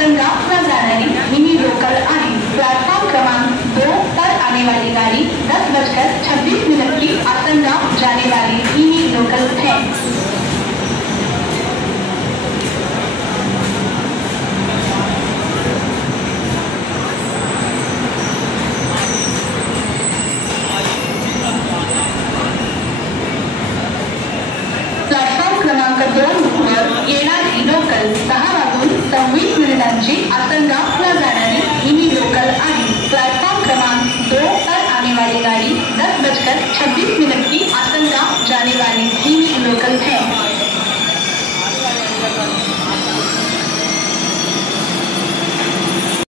आसनगांव पर जाने mini local आहे। प्लेटफॉर्म क्रमांक 2 पर आने वाली गाड़ी 10:26 की आसनगांव जाने वाली मिनी लोकल है। क्रमांक 2 वर येणारी लोकल 6:26 आसनगांव जाणारी मिनी लोकल आहे। प्लेटफॉर्म क्रमांक 2 पर आने वाली गाड़ी 10:26 की आसनगांव जाने वाली